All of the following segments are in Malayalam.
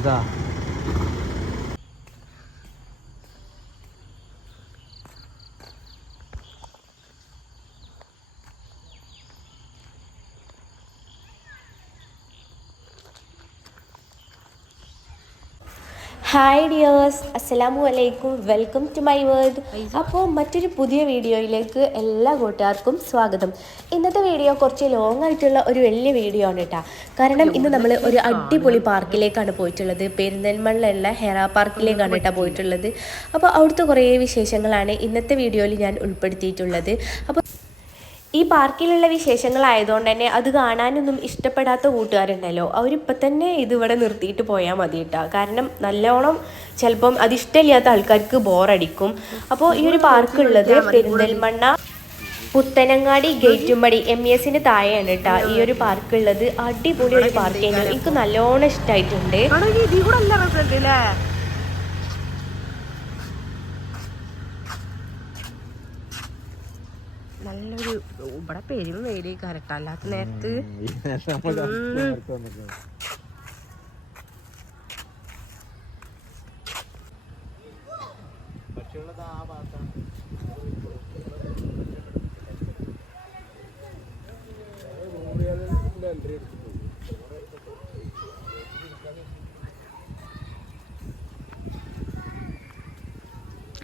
എടുത്താ ഹായ് ഡിയേഴ്സ്, അസ്സലാമു അലൈക്കും, വെൽക്കം ടു മൈ വേൾഡ്. അപ്പോൾ മറ്റൊരു പുതിയ വീഡിയോയിലേക്ക് എല്ലാ കൂട്ടുകാർക്കും സ്വാഗതം. ഇന്നത്തെ വീഡിയോ കുറച്ച് ലോങ് ആയിട്ടുള്ള ഒരു വലിയ വീഡിയോ ആണ് കേട്ടോ. കാരണം ഇന്ന് നമ്മൾ ഒരു അടിപൊളി പാർക്കിലേക്കാണ് പോയിട്ടുള്ളത്. പെരിന്തൽമണ്ണയിലുള്ള ഹെറ പാർക്കിലേക്കാണ് കേട്ടോ പോയിട്ടുള്ളത്. അപ്പോൾ അവിടുത്തെ കുറേ വിശേഷങ്ങളാണ് ഇന്നത്തെ വീഡിയോയിൽ ഞാൻ ഉൾപ്പെടുത്തിയിട്ടുള്ളത്. അപ്പോൾ ഈ പാർക്കിലുള്ള വിശേഷങ്ങളായതുകൊണ്ട് തന്നെ അത് കാണാനൊന്നും ഇഷ്ടപ്പെടാത്ത കൂട്ടുകാരുണ്ടല്ലോ, അവരിപ്പം തന്നെ ഇതിവിടെ നിർത്തിയിട്ട് പോയാൽ മതി കേട്ടോ. കാരണം നല്ലോണം ചിലപ്പം അതിഷ്ടമില്ലാത്ത ആൾക്കാർക്ക് ബോറടിക്കും. അപ്പോൾ ഈ ഒരു പാർക്ക് ഉള്ളത് പെരിന്തൽമണ്ണ പുത്തനങ്ങാടി ഗേറ്റുംപടി MESന്റെ താഴെയാണ് കേട്ടോ ഈ ഒരു പാർക്ക് ഉള്ളത്. അടിപൊളി ഒരു പാർക്ക് ആണ്, എനിക്ക് നല്ലോണം ഇഷ്ടമായിട്ടുണ്ട്. നല്ലൊരു ഇവിടെ പെരും വെയില് കരട്ട അല്ലാത്ത നേരത്ത്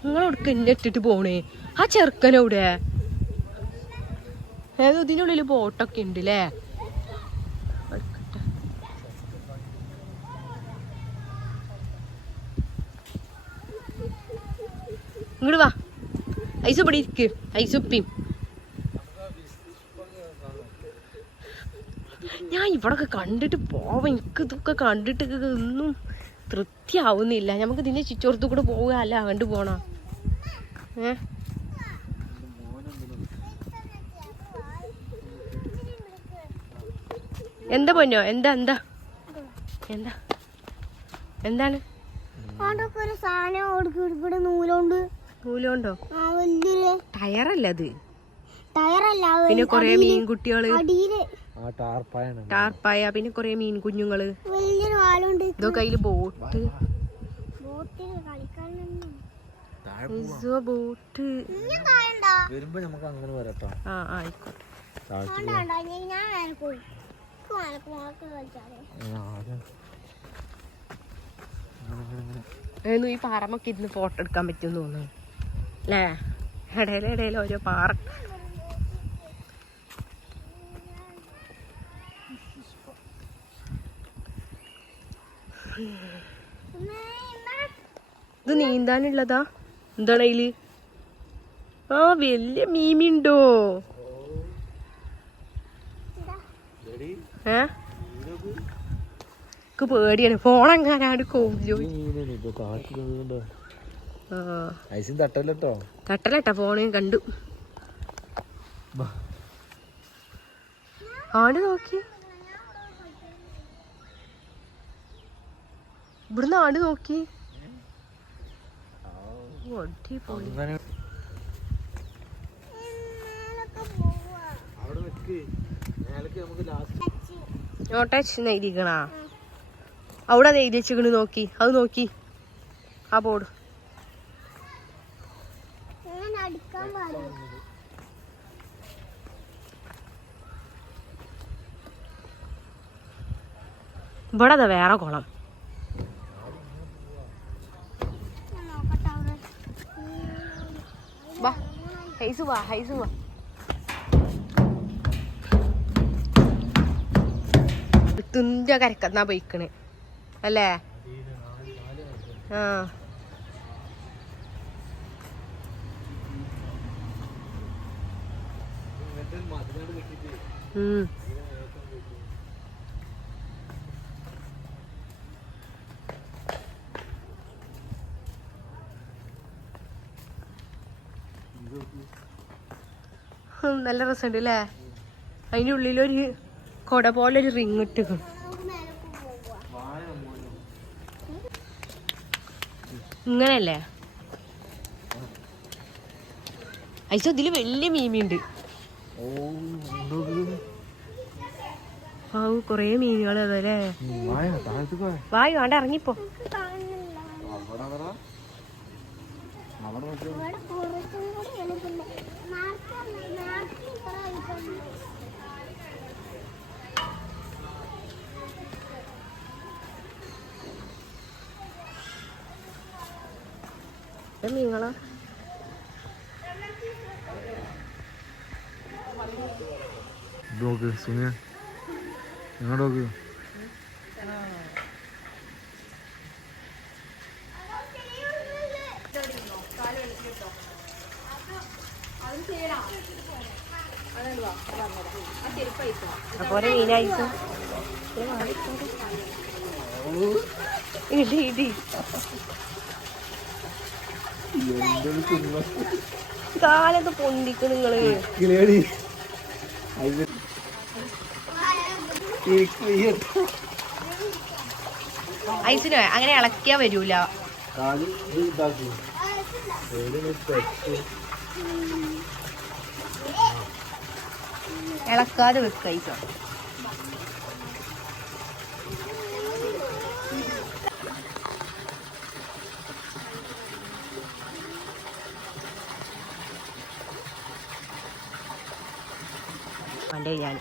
നിങ്ങളെവിടക്ക് എന്നെ ഇട്ടിട്ട് പോണേ? ആ ചെറുക്കനെവിടെ? ഏതോ ഇതിനുള്ളിൽ ബോട്ടൊക്കെ ഉണ്ട് അല്ലേ? ഇങ്ങോട്ട് വാ, ഐസ് ഇവിടെ ഇരിക്ക്, ഐസുപ്പിയും. ഞാൻ ഇവിടൊക്കെ കണ്ടിട്ട് പോവാം, എനിക്ക് ഇതൊക്കെ കണ്ടിട്ട് ഒന്നും തൃപ്തിയാവുന്നില്ല. നമുക്ക് ഇതിന്റെ ചുറ്റോർത്ത് കൂടെ പോവുക അല്ല അങ്ങോട്ട് പോണ. എന്താ പൊന്നോ? എന്താ എന്താ എന്താ എന്താണ്? നൂലോണ്ടോ? ടയറല്ല അത്, പിന്നെ കൊറേ മീൻകുട്ടികള്, ടാർപ്പായ, പിന്നെ കൊറേ മീൻ കുഞ്ഞുങ്ങള്. ഇതൊക്കെ അതില് ബോട്ട്, ബോട്ട്. ആ ആയിക്കോട്ടെ. ഈ പാറമൊക്കെ ഇരുന്ന് ഫോട്ടോ എടുക്കാൻ പറ്റും തോന്നുന്നു അല്ലേ? ഇടയിലിടയിൽ ഓരോ പാറ. ഇത് നീന്താനുള്ളതാ? എന്താണ് അതില്? ആ വലിയ മീനുണ്ടോ? പേടിയാണ്, ഫോണെങ്ങാനാണ് കോവിലോ. തട്ടലട്ടാ, ഫോണ് കണ്ടു. ആട് നോക്കി, ഇവിടുന്ന് ആട് നോക്കി. നോട്ടടിക്കണ അവിടെ എഴുതി വെച്ചിക്കണ്, നോക്കി, അത് നോക്കി ആ ബോർഡ്. ഇവിടെ അതാ വേറെ കുളം. വാ ഹൈസു വാ, ഹൈസു വാ. തുഞ്ച കരക്കെന്നാ പോയിക്കണ് അല്ലേ? ആ നല്ല രസമുണ്ട് അല്ലേ? അതിൻ്റെ ഉള്ളിലൊരു കൊട പോലെ ഒരു റിങ് ഇട്ട്. ഇങ്ങനെയല്ലേ? ഐസോ ഇതില് വലിയ മീനുണ്ട്. കൊറേ മീനുകൾ അതല്ലേ. വായു വേണ്ട ഇറങ്ങിപ്പോ. മീനുകളോ നോക്ക് സുനിയ എങ്ങോട്ട് നോക്ക്. അപ്പോലെ മീനായിപ്പോ ഇടി ഇടി കാലൊക്കെ പൊന്തിക്ക് നിങ്ങള്. ഐസിനോ അങ്ങനെ ഇളക്കിയാ വരൂല. ഇളക്കാതെ വെക്ക ഐസ. പണ്ടേ ഞാൻ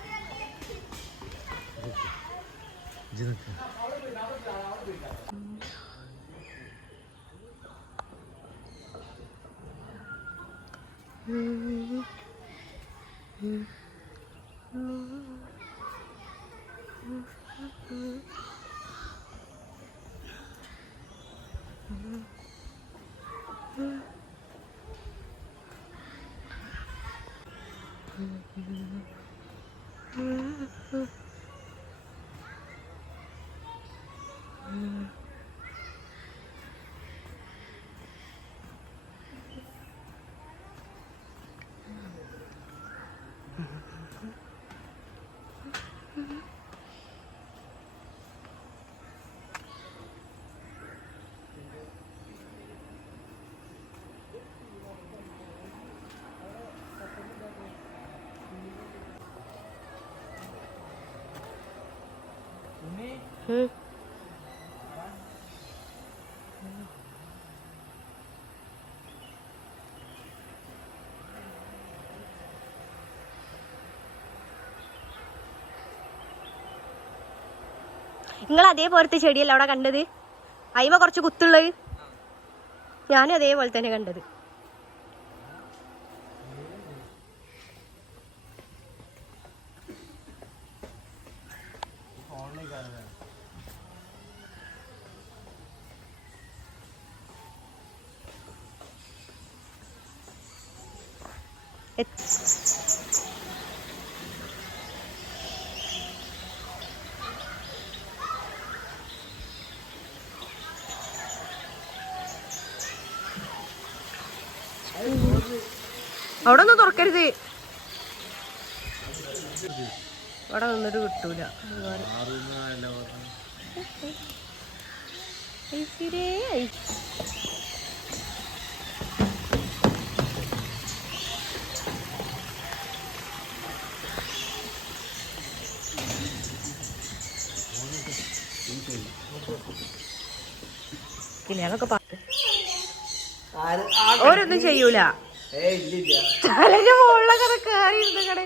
നിങ്ങൾ അതേപോലത്തെ ചെടിയല്ല അവിടെ കണ്ടത്? അയിമ കുറച്ച് കുത്തുള്ളത്. ഞാനും അതേപോലെ തന്നെ കണ്ടത്. അവിടെ ഒന്നും തുറക്കരുത്. അവിടെ നിന്നിട്ട് കിട്ടൂല. കിളിയാനൊക്കെ ഓരോന്നും ചെയ്യൂല. തലന്റെ മുകളിലൊക്കെ കേറിയിരുന്നു കട.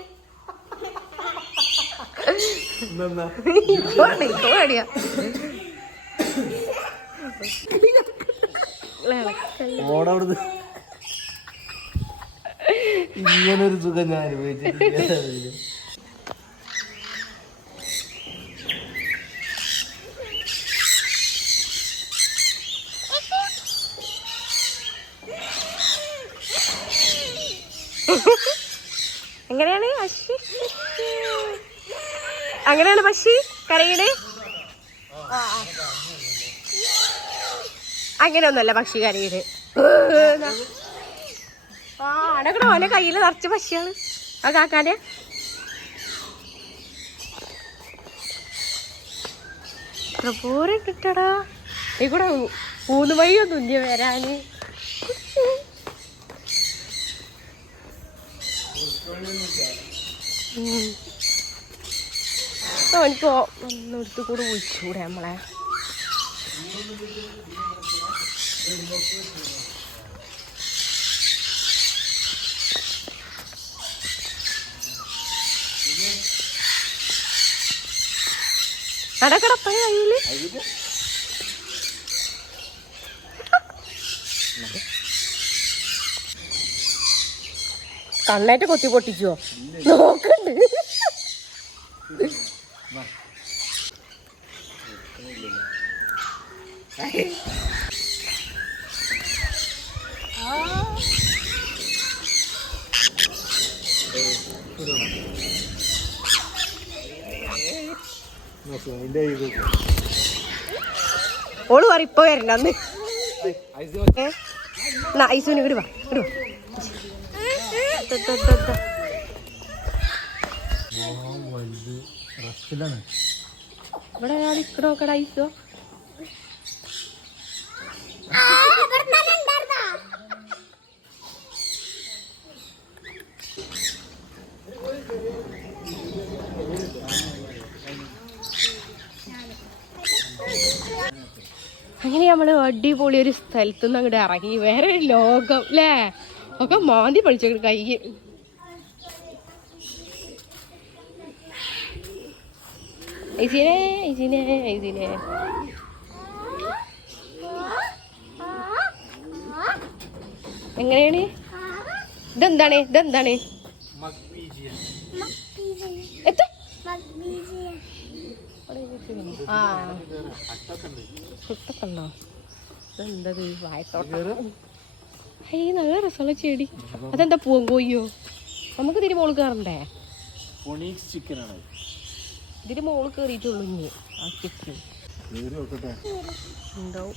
ഇങ്ങനൊരു സുഖം ഞാൻ അനുഭവിച്ചിട്ടില്ല. എങ്ങനെയാണ് പശി? അങ്ങനെയാണ് പശി കരയുടെ? അങ്ങനെയൊന്നുമല്ല പക്ഷി കരയുടെ. അടക്കണ പോലെ കയ്യിൽ നിറച്ച പശിയാണ് ആ കാക്കാന്റെ. ഇത്ര പോരെ കിട്ടടാ. ഇവിടെ 3 വഴിയൊന്നും ഇല്ല വരാന്. എനിക്ക് ഒന്നെടുത്ത് കൂടെ വിളിച്ചൂടെ നമ്മളെ. കടക്കടപ്പ കയ്യില് കണ്ണായിട്ട് കൊത്തി പൊട്ടിക്കുവോ നോക്കണ്ട്. ഓള് പറ ഇപ്പൊ വരണ്ട അന്ന് ഐസുവിന് ഇടുവാ ഇടുവാ. ഇവിടെ ഇക്കടോക്കട ഐസോ അങ്ങനെ നമ്മള് അടിപൊളി ഒരു സ്ഥലത്തു നിന്ന് അങ്ങോട്ട് ഇറങ്ങി. വേറെ ഒരു ലോകം അല്ലേ, ഒക്കെ മാന്തി പഠിച്ചു കൈ. ഐസിനെ ഐസിനെ ഐസിനെ എങ്ങനെയാണ് ഇതെന്താണ് ഇതെന്താണ് കുട്ടക്കണ്ണോ ഇതെന്തത് വായത്തോട്ടം. നല്ല രസമുള്ള ചെടി. അതെന്താ പൂങ്കോയ്യോ? നമുക്ക് ഇതിന് മോള് കയറണ്ടേ? ഇതിന് മോള് കയറിയിട്ടുള്ളൂ. ഇനി ആ ചിക്കൻ ഉണ്ടാവും.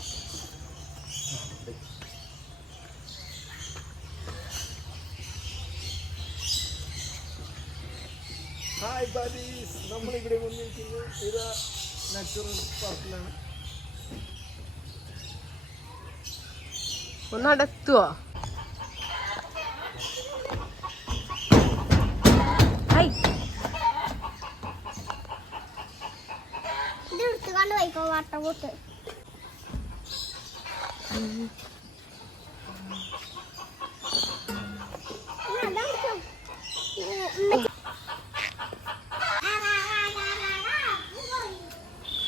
ഹായ് ബഡീസ്, നമ്മളിവിടെ വന്നിരിക്കുന്നത് ഇത് നാച്ചുറൽ പാർക്കിലാണ്. ഒന്ന് അടുത്തുവോ?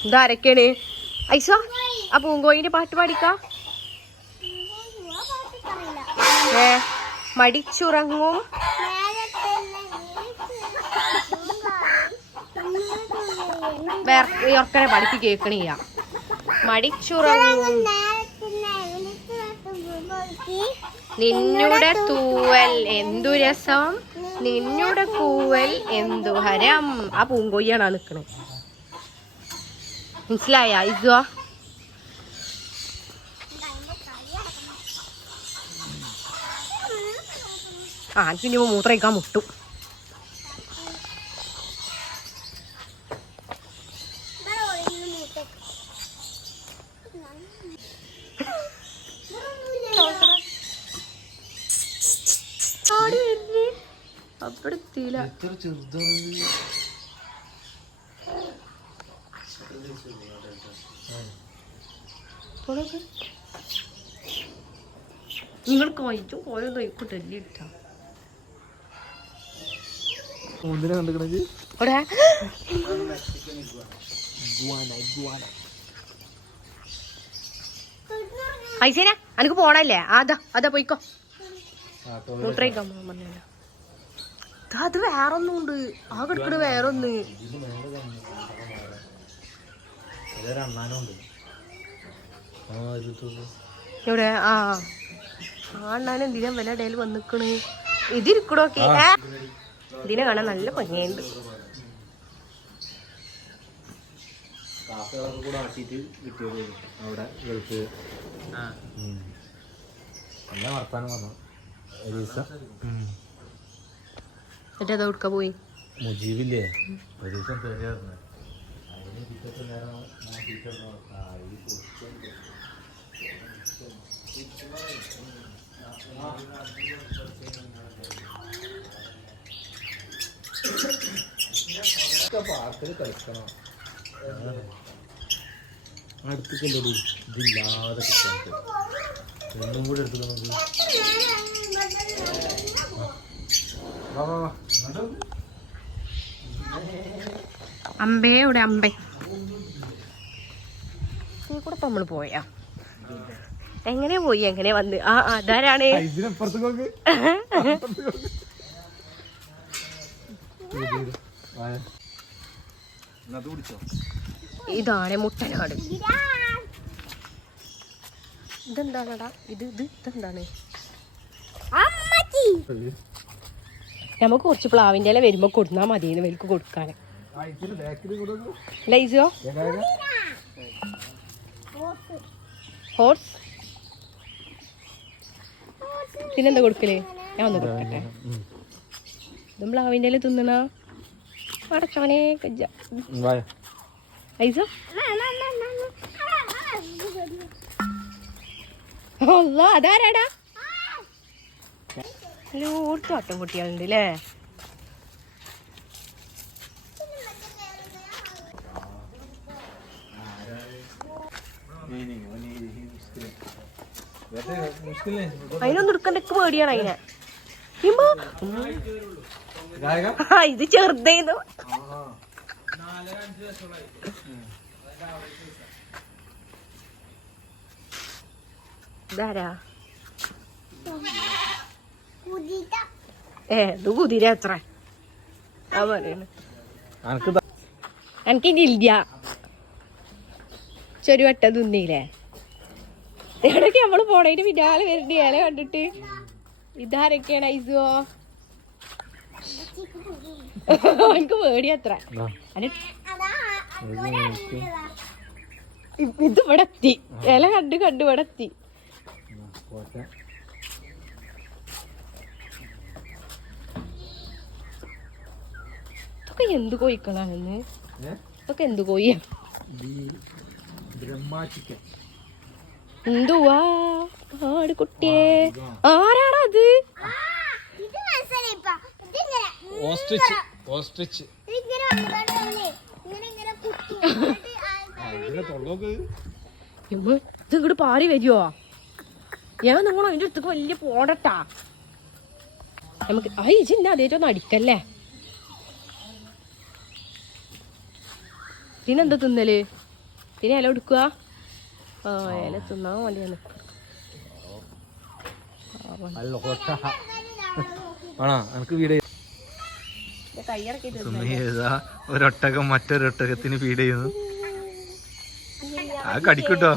ഇതാരൊക്കെയാണ് ഐസ? ആ പൂങ്കോയിന്റെ പാട്ട് പാടിക്ക. മടിച്ചുറങ്ങും ഒർക്കനെ പഠിപ്പി കേക്കണില്ല. മടിച്ചുറങ്ങും നിന്നുടെ തൂവൽ എന്തു രസം, നിന്നുടെ പൂവൽ എന്തു ഹരം. ആ പൂങ്കോയ്യാണ് നിക്കണേ. മനസ്സിലായ ഇതുവാ? ആ പിന്നെ മൂത്രയിക്കാൻ മുട്ടും. അവിടെ എത്തിയില്ല. നിങ്ങൾ കഴിച്ചു പോയത് ഇക്കോട്ടല്ലേ ഇട്ട ഐസേന അനക്ക് പോണല്ലേ? അതാ അതാ പോയിക്കോ. മൂത്രയിക്കാൻ പറഞ്ഞ അത് വേറൊന്നും ഉണ്ട്. ആ കിടക്കണ വേറൊന്ന് എവിടെ? ആ അണ്ണാൻ എന്തിനാ വില ഇടയിൽ വന്നിക്കണ്? ഇതിരിക്കണോക്കെ ഇതിനെ കാണാൻ നല്ല ഭംഗിയുണ്ട്. എന്നിട്ട് അത് കൊടുക്ക പോയി മുജീബില്ലേ ഒരു ദിവസം പാർക്കിൽ കളിക്കണം. അടുത്തേക്കല്ലേ ഇതില്ലാതെ കിട്ടാൻ ഒന്നും കൂടെ എടുത്തു നമുക്ക്. അമ്പേ ഇവിടെ അമ്പേ കൂടെ നമ്മൾ പോയാ എങ്ങനെ പോയി എങ്ങനെ വന്ന് അതാരാണ് ഇതിനപ്പുറത്തേക്ക് ഇതാണ് മുട്ടനാട്. ഇതെന്താണടാ ഇതെന്താണ്? നമുക്ക് കുറച്ച് പ്ലാവിന്റെ ഇല വരുമ്പോ കൊടുന്നാ മതി വലിക്ക് കൊടുക്കാൻ. ലൈസോ ഹോർസ് പിന്നെന്താ കൊടുക്കല്? ഞാൻ ഒന്ന് കൊടുക്കട്ടെ. ഇതും പ്ലാവിന്റെ ഇല തിന്നണ അടച്ചോനെ കജ്ജ. ലൈസോ അതാരാടാ? ഓട്ടം കുട്ടികളുണ്ട് അല്ലേ? അതിനൊന്നും എടുക്കണ്ട പേടിയാണ് അതിനെ. ഇത് ചെറുതായിരുന്നു. ഇതാരാ? ഇത് കുതിര എത്ര ആ പറയുന്നു. എനിക്കില്ല ചൊരു വട്ട തിന്നില്ലേ? എവിടൊക്കെ നമ്മള് പോണേന് പിന്നാലെ വരുന്ന ഇല കണ്ടിട്ട്. ഇതാരൊക്കെയാണ് ഐസോ? എനിക്ക് പേടി അത്ര. ഇത് ഇവിടെ എത്തി. ഇല കണ്ട് ഇവിടെ എത്തി. ഇതൊക്കെ എന്ത് കോയിക്കളാണെന്ന്? ഇതൊക്കെ എന്ത് കോയ്യാ? എന്തുവാ ആട് കുട്ടിയെ? ആരാണത്? ഇതിങ്ങോട്ട് പാറി വരുവോ? ഞാൻ നിങ്ങൾ അതിന്റെ അടുത്തേക്ക് വലിയ പോടട്ടാ. നമുക്ക് ഇജിന്റെ അതേറ്റൊന്നും അടിക്കല്ലേ. പിന്നെന്താ തിന്നല്? പിന്നെ ഇല എടുക്കുക. ഇല തിന്നാ മതിയാണ്. ഒരൊട്ടകം മറ്റൊരൊട്ടകത്തിന് ഫീഡ് ചെയ്യുന്നു. ആ കടിക്കൂട്ടോ.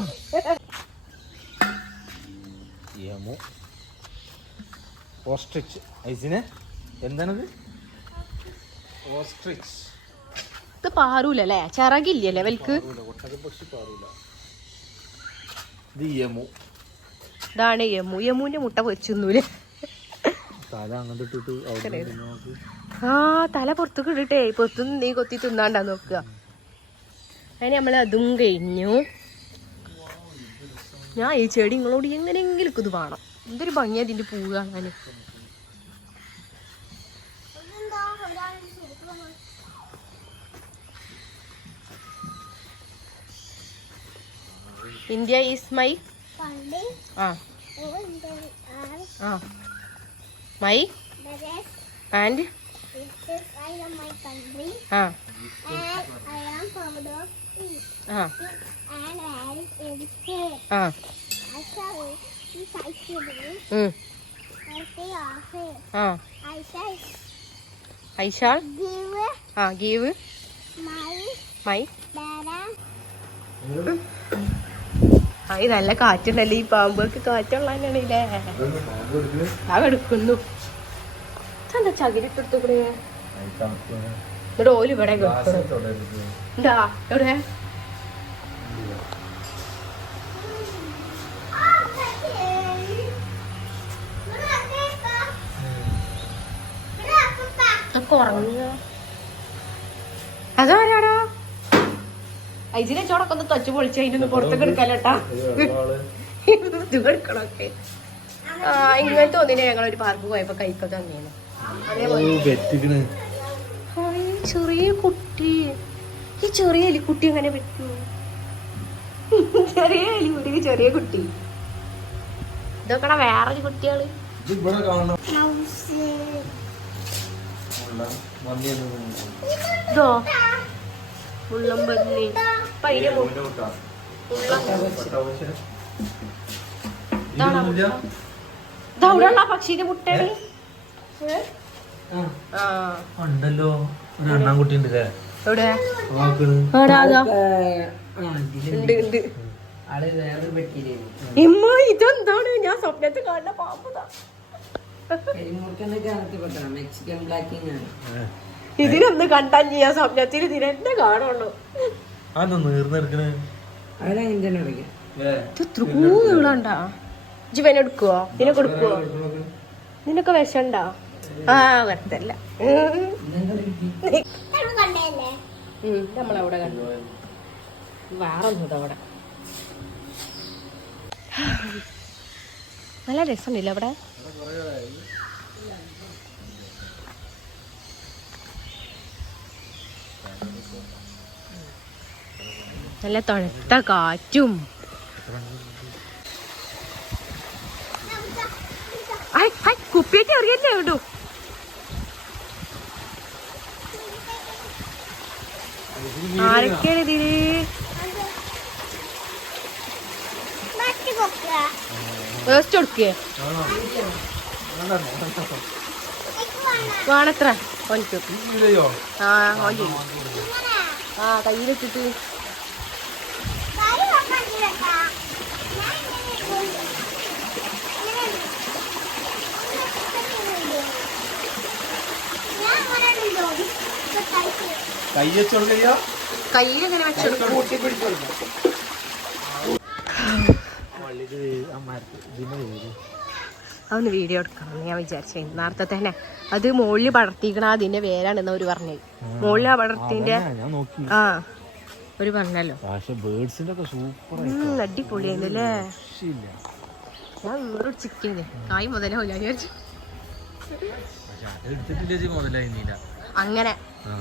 ഓസ്ട്രിച്ച് ഐസിനെ എന്താണത്? ഓസ്ട്രിച്ച്. ഇത് പാറൂലല്ലേ? ചിറകില്ലല്ലേ വൽക്ക്? ഇതാണ് യമു. യമുവിന്റെ മുട്ട പൊരിച്ചൊന്നൂല്. തല പുറത്തേക്ക് ഇട്ടിട്ടേ പുറത്തുനിന്ന് നീ കൊത്തി തിന്നാണ്ടാ നോക്കുക. അതിന് നമ്മൾ അതും കഴിഞ്ഞു. ഞാൻ ഈ ചെടി നിങ്ങളോട് എങ്ങനെയെങ്കിലും ഇത് വേണം. എന്തൊരു ഭംഗിയാ ഇതിന്റെ പൂവ് കാണാന്. India is my my and I shall give my ഇത് നല്ല കാറ്റുണ്ടല്ലേ ഈ പാമ്പൊക്കെ കാറ്റുള്ളതന്നെയാണല്ലേ. അത് എടുക്കുന്നു. എന്താ ചകിരിട്ടെടുത്തൂടെ? ഇവിടെ ഓല് ഇവിടെ എന്താ എവിടെ? ഉറങ്ങുക. അതാരാടാ? ഐജിനെ ചോടൊക്കെ ഒന്ന് തച്ചു പൊളിച്ച് അതിനൊന്ന് പുറത്തേക്ക് എടുക്കാലട്ടാ. ഇത് എടുക്കണൊക്കെ. ഇങ്ങനത്തെ ഒന്നിനെ ഞങ്ങളൊരു പാർക്ക് പോയപ്പോ കഴിക്കാൻ തന്നെയാണ്. ചെറിയ കുട്ടി, ഈ ചെറിയ എലിക്കുട്ടി എങ്ങനെ പറ്റൂ? ചെറിയ എലിക്കുട്ടിക്ക് ചെറിയ കുട്ടി. ഇതൊക്കെ വേറൊരു കുട്ടികള്. ഇതോ മുള്ളമ്പന്നി. ഇതവിടെയുള്ള പക്ഷിയുടെ മുട്ടയാണ്. ഉണ്ടല്ലോ ഒരു അണ്ണാൻകുട്ടി ഉണ്ട്. എവിടെ? ഇതെന്താണ്? ഞാൻ സ്വപ്നത്തിൽ കാണുന്ന പാമ്പതാ. ഇതിനൊന്ന് കണ്ടാ ഞാൻ സ്വപ്നത്തിൽ ഇതിനെന്നെ കാണുള്ളൂ. ഇത്രണ്ടാ ജീവൻ എടുക്കുവോ? ഇതിനെ കൊടുക്കുവോ? നിനക്ക് വിഷണ്ടാ? ആ വരത്തല്ല. നമ്മളവിടെ കണ്ടു. വേറൊന്നും അവിടെ നല്ല രസമുണ്ടല്ലോ അവിടെ. നല്ല തണുത്ത കാറ്റും. കുപ്പിയൊക്കെ അറിയല്ലേ ഉണ്ടോ? ആരൊക്കെയാണ് ഇതില്? വേസ്റ്റ് കൊടുക്കേ വേണത്ര ഓനിക്ക്. ആ കയ്യിലിട്ടിട്ട് കയ്യിലെങ്ങനെ വെച്ചെടുക്കും? അതൊന്ന് വീഡിയോ എടുക്കണം ഞാൻ വിചാരിച്ചു നേരത്തെ തന്നെ. അത് മുകളിൽ പടർത്തിക്കണ അതിന്റെ വേരാണെന്ന് അവര് പറഞ്ഞു. മുകളിൽ പടർത്തിന്റെ ആ ഒരു പറഞ്ഞല്ലോ. അടിപൊളിയായിരുന്നല്ലേ? ഞാൻ വീട് ചിക്കന് കായ് മുതലാവില്ല വിചാരിച്ചു. അങ്ങനെ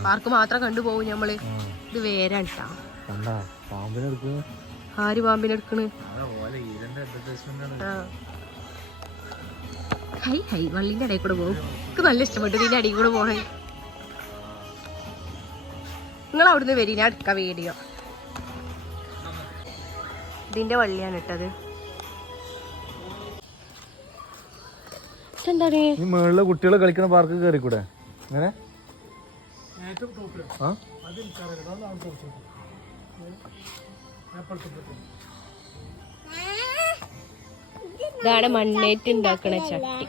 പാർക്ക് മാത്രം കണ്ടുപോകും ഞമ്മള്. ഇത് വേരാണ്ടാ. ആര് പാമ്പിനെടുക്കണ്? ഹൈ ഹൈ വള്ളിന്റെ ഇടയിൽ കൂടെ പോകും. എനിക്ക് നല്ല ഇഷ്ടപ്പെട്ടു ഇതിന്റെ അടിയിൽ കൂടെ പോണേ. നിങ്ങൾ അവിടുന്ന് വരി, ഞാൻ എടുക്കാം വീഡിയോ. ഇതിന്റെ വള്ളിയാണ് ഇട്ടത്. എന്താണ് മേളിലെ കുട്ടികളെ കളിക്കണ പാർക്ക് കയറിക്കൂടെ? അങ്ങനെ ഇതാണ് മണ്ണേറ്റ് ഉണ്ടാക്കണ ചട്ടി.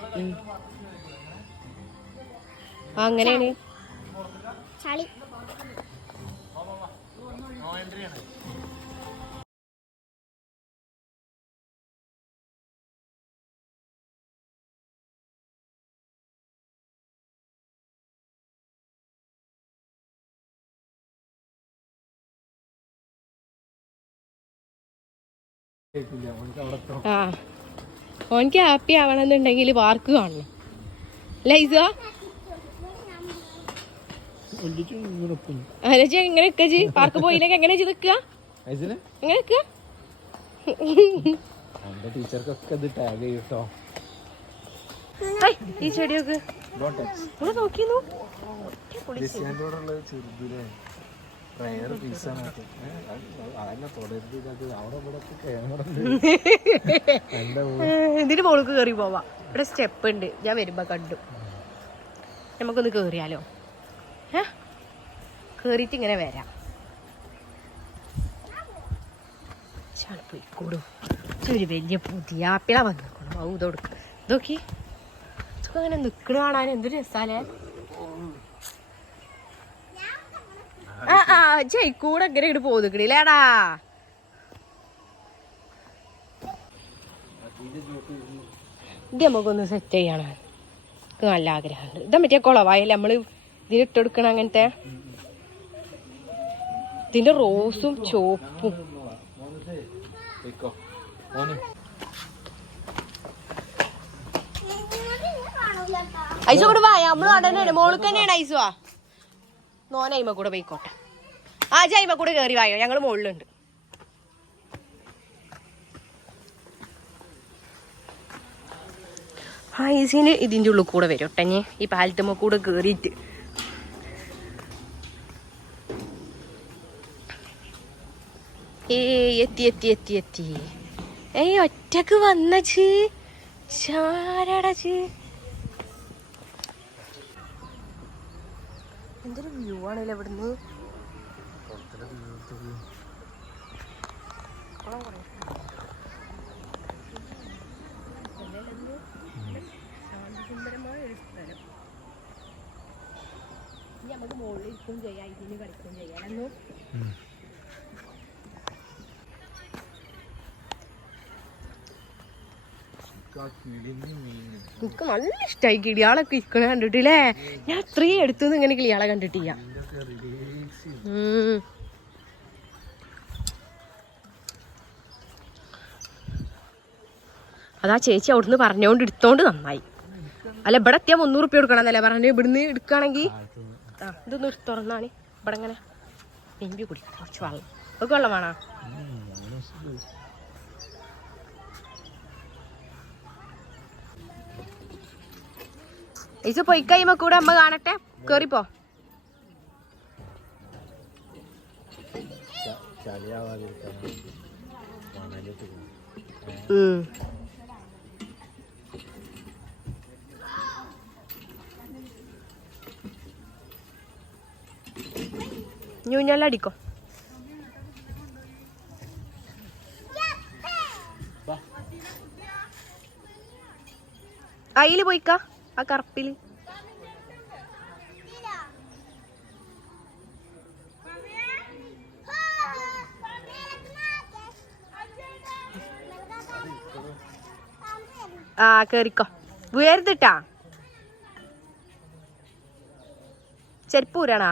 അങ്ങനെയാണ്. ആ ഓനിക്ക് ഹാപ്പി ആവണമെന്നുണ്ടെങ്കിൽ പാർക്ക് കാണണം. ലൈസ എങ്ങനെ നിക്കജി? പാർക്ക് പോയില്ലെങ്കിൽ എങ്ങനെ നിക്കുക? എങ്ങനെ നിക്കുക? ഈ ചെടിയൊക്കെ നോക്കിന്നു. ഇതിന് മോൾക്ക് കേറി പോവാ. ഇവിടെ സ്റ്റെപ്പ് ഉണ്ട്, ഞാൻ വരുമ്പോ കണ്ടു. നമുക്കൊന്ന് കേറിയാലോ? കേറിയിട്ട് ഇങ്ങനെ വരാം. പോയിക്കൂടും. ഒരു വലിയ പുതിയ ആപ്പിള വന്നിക്കണം. ഔ ഇതൊടുക്കും. ഇതൊക്കെ ഇതൊക്കെ അങ്ങനെ നിക്കണ കാണാൻ എന്തൊരു രസാലേ. ജയ് കൂടെ എങ്ങനെ ഇങ്ങോട്ട് പോന്നിക്കണില്ലേടാ? ഇത് നമുക്കൊന്ന് സെറ്റ് ചെയ്യണം. എനിക്ക് നല്ല ആഗ്രഹമുണ്ട്. ഇതാ മറ്റേ കുളവായല്ലേ നമ്മള് ഇതിലിട്ടെടുക്കണം. അങ്ങനത്തെ ഇതിന്റെ റോസും ചോപ്പും. ഐസോ കൂടെ വാ. നമ്മള് നടന്നാണ് മോൾക്ക് തന്നെയാണ് ഐസുവാ. നോനയിമ കൂടെ പോയിക്കോട്ടെ. ആ ജൈമ കൂടെ കയറി വായോ, ഞങ്ങൾ മുകളിലുണ്ട്. ഹൈസിന് ഇതിൻ്റെ ഉള്ളിൽ കൂടെ വരും ഒട്ടഞ്ഞ് ഈ പാലത്തമ്മ കൂടെ കയറിയിട്ട്. എത്തി എത്തി എത്തി എത്തി. ഒറ്റക്ക് വന്നച്ച് ചാരടച്ച്. എന്തൊരു വ്യൂ ആണല്ലോ ഇവിടുന്ന്. ശാന്തസുന്ദരമായ ഒരു സ്ഥലം. ഇനി നമുക്ക് മുകളിൽ ഇരിക്കും ചെയ്യാം, ഇതിന് കളിക്കും ചെയ്യാനൊന്നു. എനിക്ക് നല്ല ഇഷ്ടമായി കിളിയാളൊക്കെ ഇരിക്കണ കണ്ടിട്ടില്ലേ. ഞാൻ അത്രയും എടുത്തുനിന്ന് ഇങ്ങനെ കിളിയാളെ കണ്ടിട്ടില്ല. അതാ ചേച്ചി അവിടുന്ന് പറഞ്ഞോണ്ട് എടുത്തോണ്ട് നന്നായി. അല്ല ഇവിടെ എത്തിയാ 300 റുപ്യ കൊടുക്കണമെന്നല്ലേ പറഞ്ഞു. ഇവിടുന്ന് എടുക്കുകയാണെങ്കിൽ ഇതൊന്നും തുറന്നാണ് ഇവിടെ ഇങ്ങനെ എമ്പി കുടിക്കണം. കുറച്ച് വെള്ളം ഒക്കെ വെള്ളം വേണോ? ഇത് പോയി കഴിയുമ്പോ കൂടെ അമ്മ കാണട്ടെ. കേറിപ്പോ. ഞൂഞ്ഞല്ലടിക്കോ. അയില് പോയിക്കാ, ആ കറുപ്പില്. ആ കേറിക്കോ, വീഴരുതിട്ടാ. ചെരുപ്പൂരാണാ?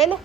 ഏനെ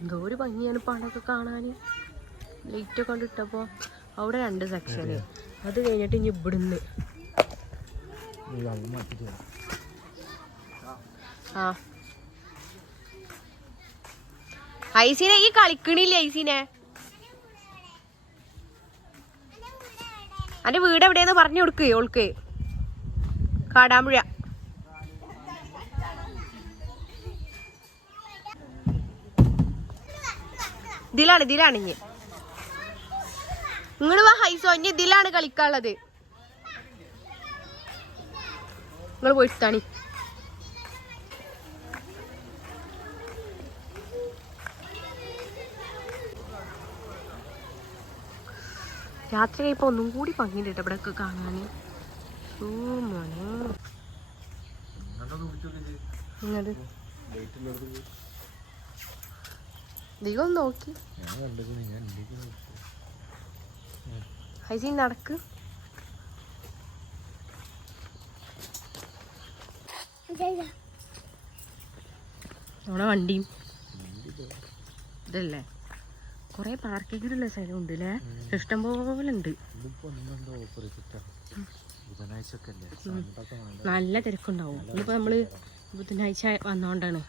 എന്തോ ഒരു ഭംഗിയാണ് പണ്ടൊക്കെ കാണാൻ. ലൈറ്റൊക്കെ കണ്ടിട്ടപ്പോൾ അവിടെ 2 സെക്ഷന്. അത് കഴിഞ്ഞിട്ട് ഇനി ഇവിടുന്ന് ആ ഐസിനെ ഈ കളിക്കണില്ല. ഐസിനെ അന്റെ വീട് എവിടെയെന്ന് പറഞ്ഞു കൊടുക്ക് ഓൾക്ക്. കാടാമ്പുഴ. ഇതിലാണ് ഇനി ഇങ്ങോട്ട് വാ ഹൈസോ. ഇനി ഇതിലാണ് കളിക്കാനുള്ളത്. നിങ്ങൾ പോയിട്ടാണി. രാത്രി കഴിയുമ്പോ ഒന്നും കൂടി ഭംഗിയുണ്ട് കേട്ടോ ഇവിടെ ഒക്കെ കാണാന്. ദൈവം നോക്കി ഹൈസീൻ നടക്ക്. നമ്മുടെ വണ്ടിയും ഇതല്ലേ കൊറേ പാർക്കിങ്ങിലുള്ള സ്ഥലമുണ്ട് അല്ലേ. ഇഷ്ടം പോലെ ഉണ്ട്. നല്ല തിരക്കുണ്ടാവും. ഇനിയിപ്പോ നമ്മള് ബുധനാഴ്ച വന്നോണ്ടാണ്.